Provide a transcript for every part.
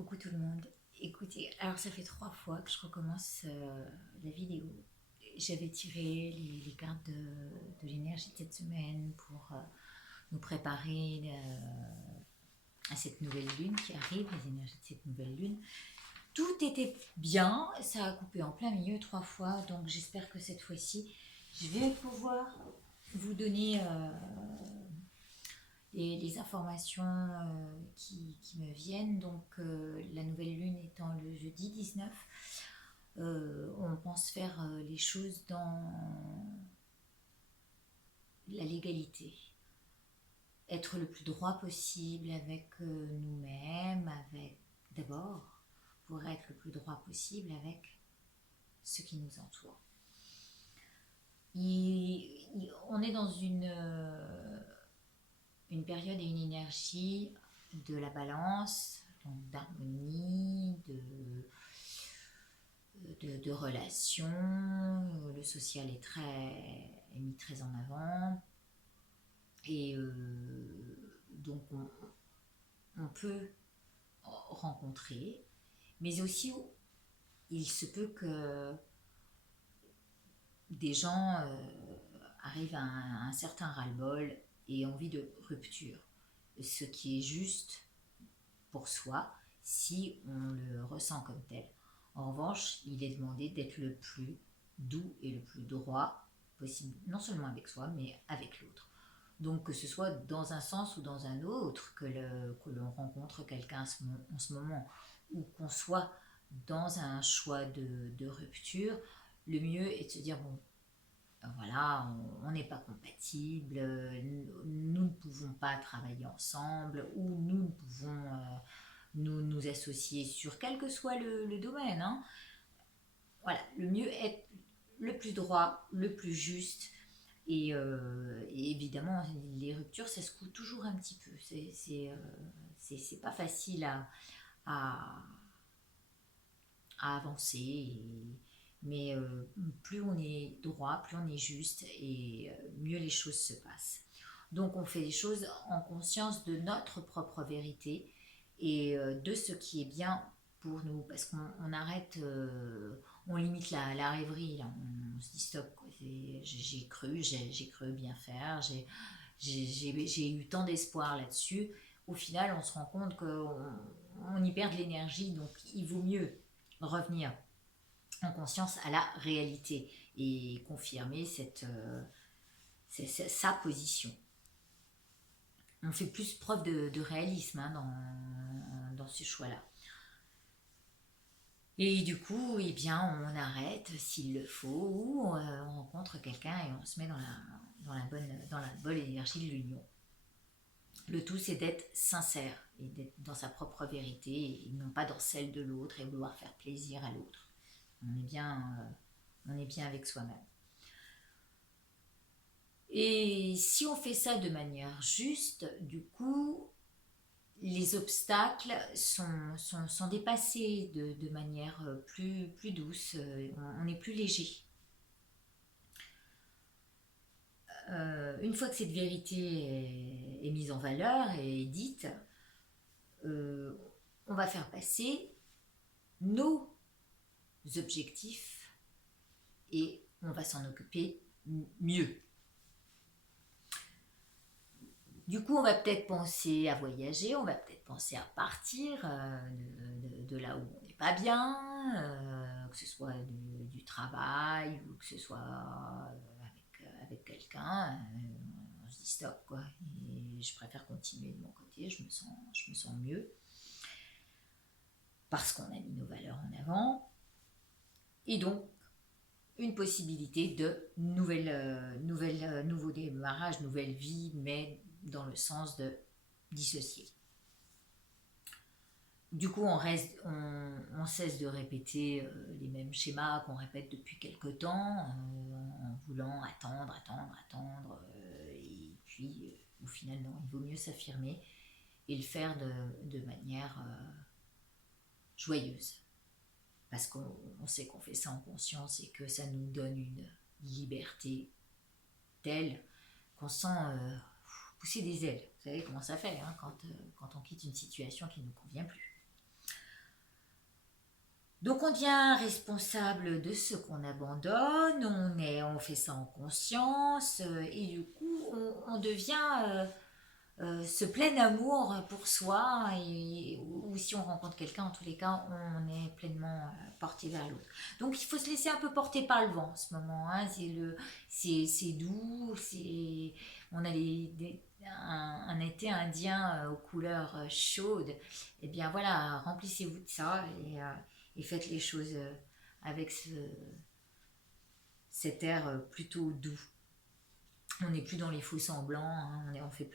Coucou tout le monde. Écoutez, alors ça fait 3 fois que je recommence la vidéo. J'avais tiré les cartes de l'énergie de cette semaine pour nous préparer à cette nouvelle lune qui arrive, les énergies de cette nouvelle lune. Tout était bien, ça a coupé en plein milieu 3 fois, donc j'espère que cette fois-ci, je vais pouvoir vous donner les informations qui me viennent. Donc la nouvelle lune étant le jeudi 19, on pense faire les choses dans la légalité. Être le plus droit possible avec nous-mêmes, avec d'abord, pour être le plus droit possible avec ce qui nous entoure. On est dans une période et une énergie de la balance, donc d'harmonie, de relations. Le social est mis très en avant. Et donc on peut rencontrer, mais aussi il se peut que des gens arrivent à un certain ras-le-bol et envie de rupture, ce qui est juste pour soi si on le ressent comme tel. En revanche, il est demandé d'être le plus doux et le plus droit possible, non seulement avec soi, mais avec l'autre. Donc que ce soit dans un sens ou dans un autre, que l'on rencontre quelqu'un en ce moment, ou qu'on soit dans un choix de rupture, le mieux est de se dire, bon, voilà, on n'est pas compatibles, nous ne pouvons pas travailler ensemble, ou nous ne pouvons nous associer sur quel que soit le domaine. Hein. Voilà, le mieux est le plus droit, le plus juste. Et évidemment, les ruptures, ça se coud toujours un petit peu. C'est pas facile à, à avancer. Mais plus on est droit, plus on est juste, et mieux les choses se passent. Donc on fait les choses en conscience de notre propre vérité et de ce qui est bien pour nous, parce qu'on arrête, on limite la rêverie, là. On se dit stop, quoi. J'ai cru bien faire, j'ai eu tant d'espoir là-dessus. Au final, on se rend compte qu'on y perd de l'énergie, donc il vaut mieux revenir en conscience à la réalité et confirmer sa position. On fait plus preuve de réalisme, hein, dans ce choix-là. Et du coup, eh bien, on arrête s'il le faut, ou on rencontre quelqu'un et on se met dans la bonne énergie de l'union. Le tout, c'est d'être sincère et d'être dans sa propre vérité et non pas dans celle de l'autre et vouloir faire plaisir à l'autre. On est bien avec soi-même. Et si on fait ça de manière juste, du coup, les obstacles sont dépassés de manière plus douce, on est plus léger. Une fois que cette vérité est mise en valeur et est dite, on va faire passer nos objectifs et on va s'en occuper mieux. Du coup, on va peut-être penser à voyager, on va peut-être penser à partir de là où on n'est pas bien, que ce soit du travail ou que ce soit avec quelqu'un. On se dit stop, quoi. Et je préfère continuer de mon côté, je me sens mieux. Parce qu'on a mis nos valeurs en avant. Et donc, une possibilité de nouveau démarrage, nouvelle vie, mais dans le sens de dissocier. Du coup, on cesse de répéter les mêmes schémas qu'on répète depuis quelque temps, en voulant attendre, et puis au final, non, il vaut mieux s'affirmer et le faire de manière joyeuse. Parce qu'on sait qu'on fait ça en conscience et que ça nous donne une liberté telle qu'on sent pousser des ailes. Vous savez comment ça fait, hein, quand on quitte une situation qui ne nous convient plus. Donc on devient responsable de ce qu'on abandonne, on fait ça en conscience, et du coup on devient ce plein amour pour soi, ou si on rencontre quelqu'un, en tous les cas, on est pleinement porté vers l'autre. Donc il faut se laisser un peu porter par le vent en ce moment. Hein. C'est doux, on a un été indien aux couleurs chaudes. Eh bien voilà, remplissez-vous de ça et faites les choses avec cet air plutôt doux. On n'est plus dans les faux semblants, hein, on fait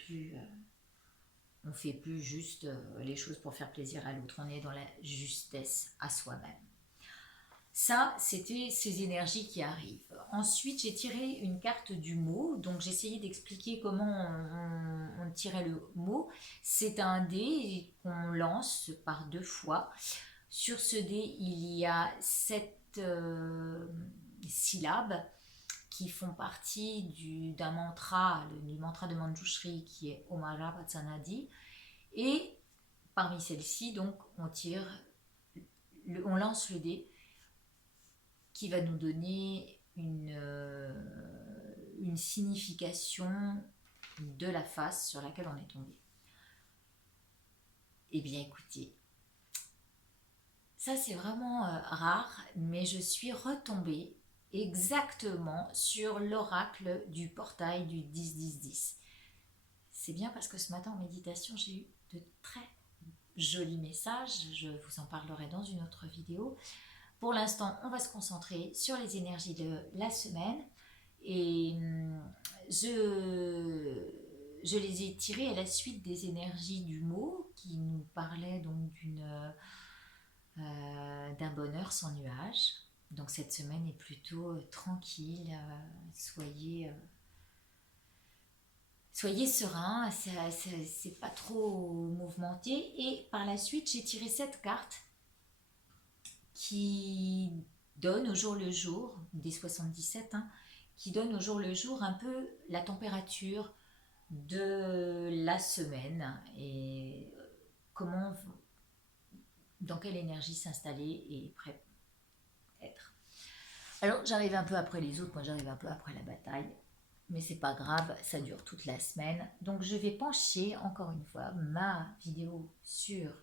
plus juste les choses pour faire plaisir à l'autre, on est dans la justesse à soi-même. Ça, c'était ces énergies qui arrivent. Ensuite, j'ai tiré une carte du mot, donc j'ai essayé d'expliquer comment on tirait le mot. C'est un dé qu'on lance par 2 fois. Sur ce dé, il y a 7 syllabes qui font partie d'un mantra, du mantra de Manjushri qui est Omara Patsanadi. Et parmi celles-ci, donc, on lance le dé qui va nous donner une signification de la face sur laquelle on est tombé. Eh bien, écoutez, ça c'est vraiment rare, mais je suis retombée exactement sur l'oracle du portail du 10-10-10. C'est bien parce que ce matin en méditation, j'ai eu de très jolis messages. Je vous en parlerai dans une autre vidéo. Pour l'instant, on va se concentrer sur les énergies de la semaine. Et je les ai tirées à la suite des énergies du mot qui nous parlait donc d'un bonheur sans nuages. Donc cette semaine est plutôt tranquille. Soyez serein, c'est pas trop mouvementé. Et par la suite, j'ai tiré cette carte qui donne au jour le jour, des 77, hein, qui donne au jour le jour un peu la température de la semaine et dans quelle énergie s'installer et prêt être. Alors j'arrive un peu après les autres, moi j'arrive un peu après la bataille. Mais c'est pas grave, ça dure toute la semaine. Donc je vais pencher encore une fois ma vidéo sur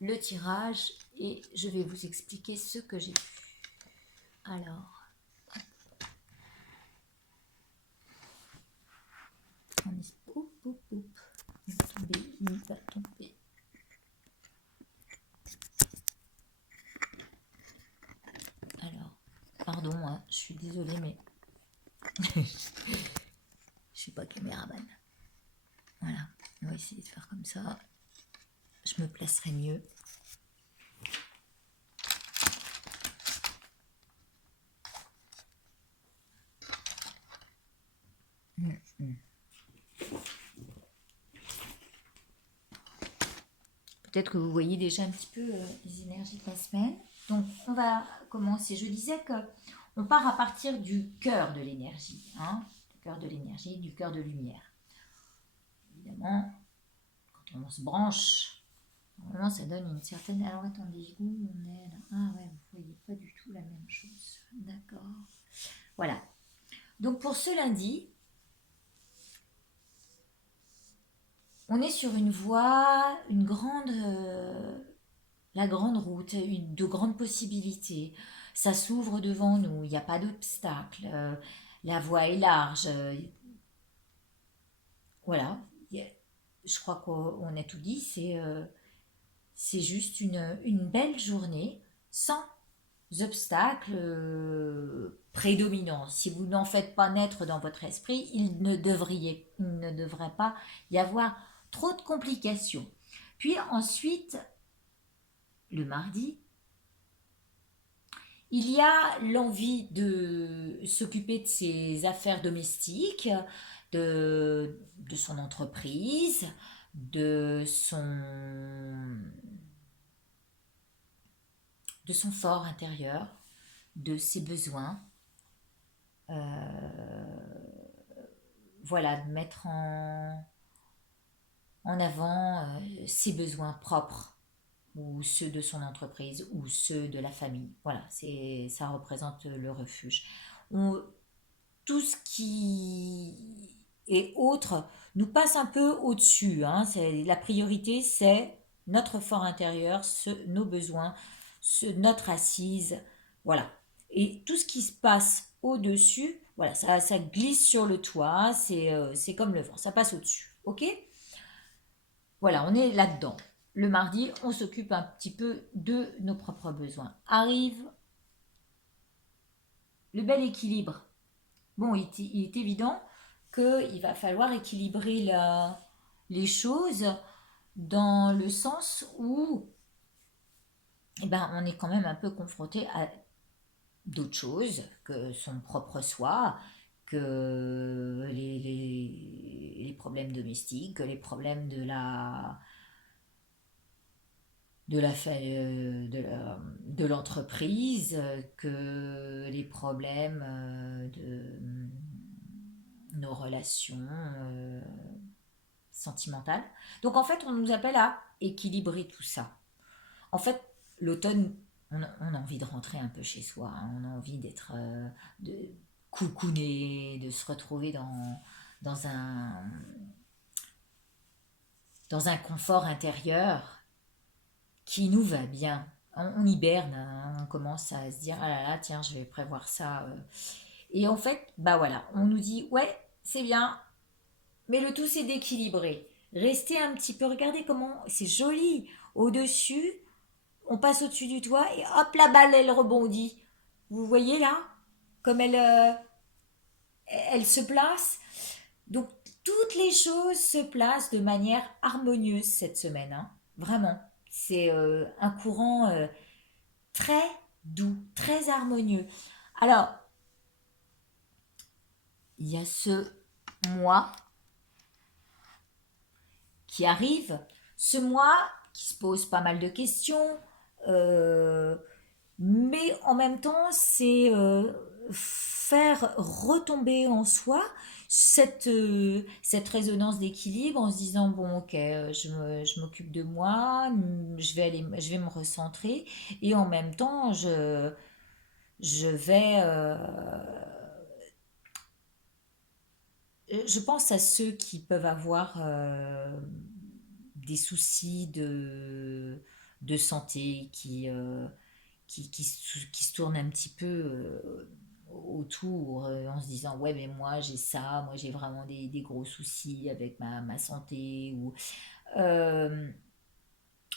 le tirage et je vais vous expliquer ce que j'ai vu. Alors, il va tomber. Alors, pardon, hein, je suis désolée, mais je suis pas caméraman. Voilà, on va essayer de faire comme ça. Je me placerai mieux. Peut-être que vous voyez déjà un petit peu les énergies de la semaine. Donc, on va commencer. Je disais que on part à partir du cœur de l'énergie, hein, du cœur de l'énergie, du cœur de lumière. Évidemment, quand on se branche, normalement, ça donne une certaine. Alors, attendez, où on est là? Ah ouais, vous voyez pas du tout la même chose. D'accord. Voilà. Donc, pour ce lundi, on est sur une voie, la grande route, de grandes possibilités. Ça s'ouvre devant nous, il n'y a pas d'obstacle, la voie est large. Voilà, je crois qu'on a tout dit, c'est juste une belle journée sans obstacles prédominants. Si vous n'en faites pas naître dans votre esprit, il ne devrait pas y avoir trop de complications. Puis ensuite, le mardi, il y a l'envie de s'occuper de ses affaires domestiques, de son entreprise, de son fort intérieur, de ses besoins. Voilà, de mettre en avant ses besoins propres. ou ceux de son entreprise, ou ceux de la famille. Voilà, ça représente le refuge. On- Tout ce qui est autre nous passe un peu au-dessus, hein. La priorité, c'est notre fort intérieur, nos besoins, notre assise. Voilà. Et tout ce qui se passe au-dessus, voilà, ça glisse sur le toit, c'est comme le vent, ça passe au-dessus. OK? Voilà, on est là-dedans. Le mardi, on s'occupe un petit peu de nos propres besoins. Arrive le bel équilibre. Bon, il est évident qu'il va falloir équilibrer les choses dans le sens où eh ben, on est quand même un peu confronté à d'autres choses que son propre soi, que les problèmes domestiques, que les problèmes de l'entreprise, que les problèmes de nos relations sentimentales. Donc en fait, on nous appelle à équilibrer tout ça. En fait, l'automne, on a envie de rentrer un peu chez soi, hein. On a envie de coucouner, de se retrouver dans un, dans un confort intérieur qui nous va bien. On hiberne, hein. On commence à se dire, ah là là, tiens, je vais prévoir ça. Et en fait, bah voilà, on nous dit, ouais, c'est bien, mais le tout c'est d'équilibrer. Restez un petit peu, regardez comment c'est joli. Au-dessus, on passe au-dessus du toit et hop, la balle, elle rebondit. Vous voyez là? Comme elle se place. Donc, toutes les choses se placent de manière harmonieuse cette semaine, hein. Vraiment. C'est un courant très doux, très harmonieux. Alors, il y a ce mois qui arrive, ce mois qui se pose pas mal de questions, euh, mais en même temps, c'est faire retomber en soi cette résonance d'équilibre en se disant, bon, ok, je m'occupe de moi, je vais me recentrer, et en même temps, je vais, je pense à ceux qui peuvent avoir des soucis de santé, qui se tournent un petit peu autour en se disant, ouais, mais moi j'ai ça, moi j'ai vraiment des gros soucis avec ma santé. Euh,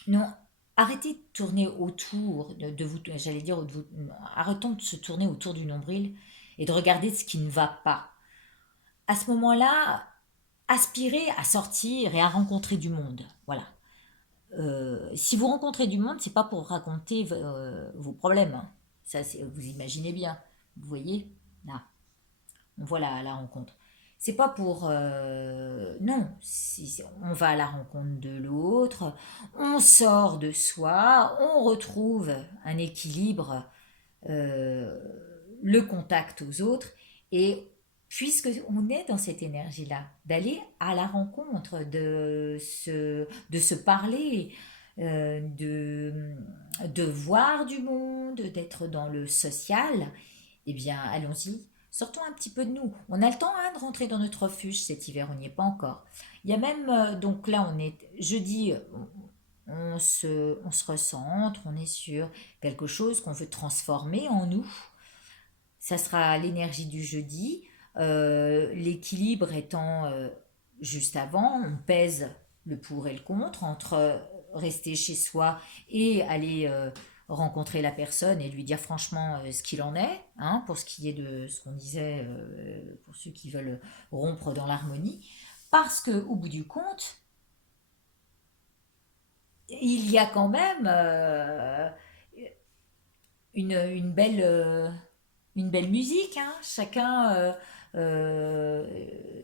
non, arrêtez de tourner autour de vous, j'allais dire, non, arrêtons de se tourner autour du nombril et de regarder ce qui ne va pas. À ce moment-là, aspirez à sortir et à rencontrer du monde. Voilà. Si vous rencontrez du monde, c'est pas pour raconter vos problèmes, hein. Ça, vous imaginez bien. Vous voyez, là, on voit la rencontre. C'est pas pour non. On va à la rencontre de l'autre, on sort de soi, on retrouve un équilibre, euh, le contact aux autres, et puisque on est dans cette énergie-là, d'aller à la rencontre, de se parler, de voir du monde, d'être dans le social, eh bien, allons-y. Sortons un petit peu de nous. On a le temps, hein, de rentrer dans notre refuge cet hiver, on n'y est pas encore. Il y a même, donc là, on est jeudi, on se recentre, on est sur quelque chose qu'on veut transformer en nous. Ça sera l'énergie du jeudi. L'équilibre étant juste avant, on pèse le pour et le contre entre rester chez soi et aller rencontrer la personne et lui dire franchement ce qu'il en est, hein, pour ce qui est de ce qu'on disait, pour ceux qui veulent rompre dans l'harmonie. Parce que au bout du compte, il y a quand même une belle musique, hein. Chacun euh,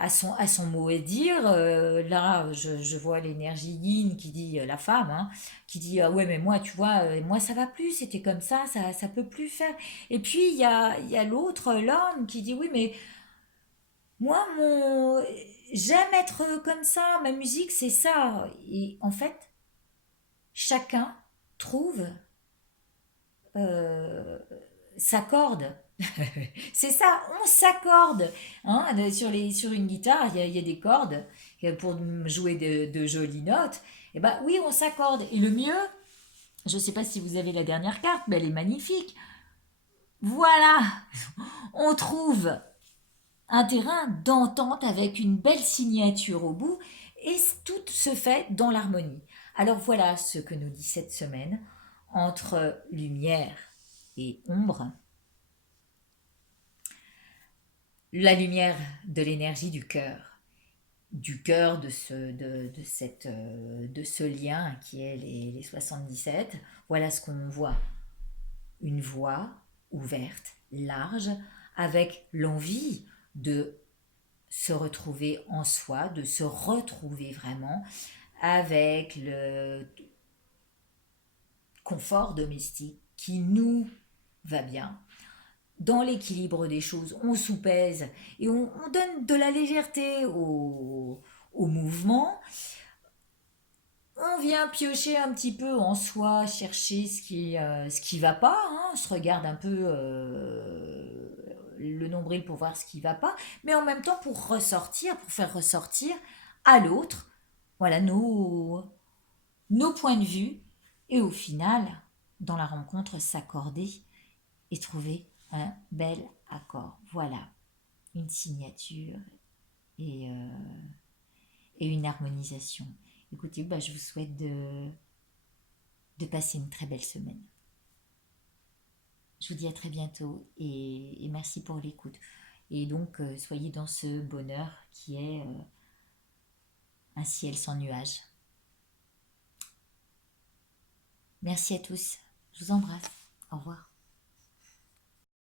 a son mot à dire. Là, je vois l'énergie yin qui dit, la femme, hein, qui dit, ah ouais, mais moi, tu vois, moi, ça va plus, c'était comme ça peut plus faire. Et puis, il y a l'autre, l'homme, qui dit, oui, mais moi, j'aime être comme ça, ma musique, c'est ça. Et en fait, chacun trouve s'accorde. C'est ça, on s'accorde. Hein, sur une guitare, il y a des cordes pour jouer de jolies notes. Et ben oui, on s'accorde. Et le mieux, je ne sais pas si vous avez la dernière carte, mais elle est magnifique. Voilà, on trouve un terrain d'entente avec une belle signature au bout et tout se fait dans l'harmonie. Alors voilà ce que nous dit cette semaine entre lumière et ombre. La lumière de l'énergie du cœur de ce lien qui est les 77. Voilà ce qu'on voit. Une voie ouverte, large, avec l'envie de se retrouver en soi, de se retrouver vraiment avec le confort domestique qui nous va bien. Dans l'équilibre des choses, on soupèse et on donne de la légèreté au mouvement. On vient piocher un petit peu en soi, chercher ce qui va pas, hein. On se regarde un peu le nombril pour voir ce qui va pas, mais en même temps pour ressortir, pour faire ressortir à l'autre, voilà nos points de vue, et au final, dans la rencontre, s'accorder et trouver un bel accord. Voilà, une signature et, euh, et une harmonisation. Écoutez, bah, je vous souhaite de passer une très belle semaine. Je vous dis à très bientôt et merci pour l'écoute. Et donc, soyez dans ce bonheur qui est un ciel sans nuages. Merci à tous. Je vous embrasse. Au revoir.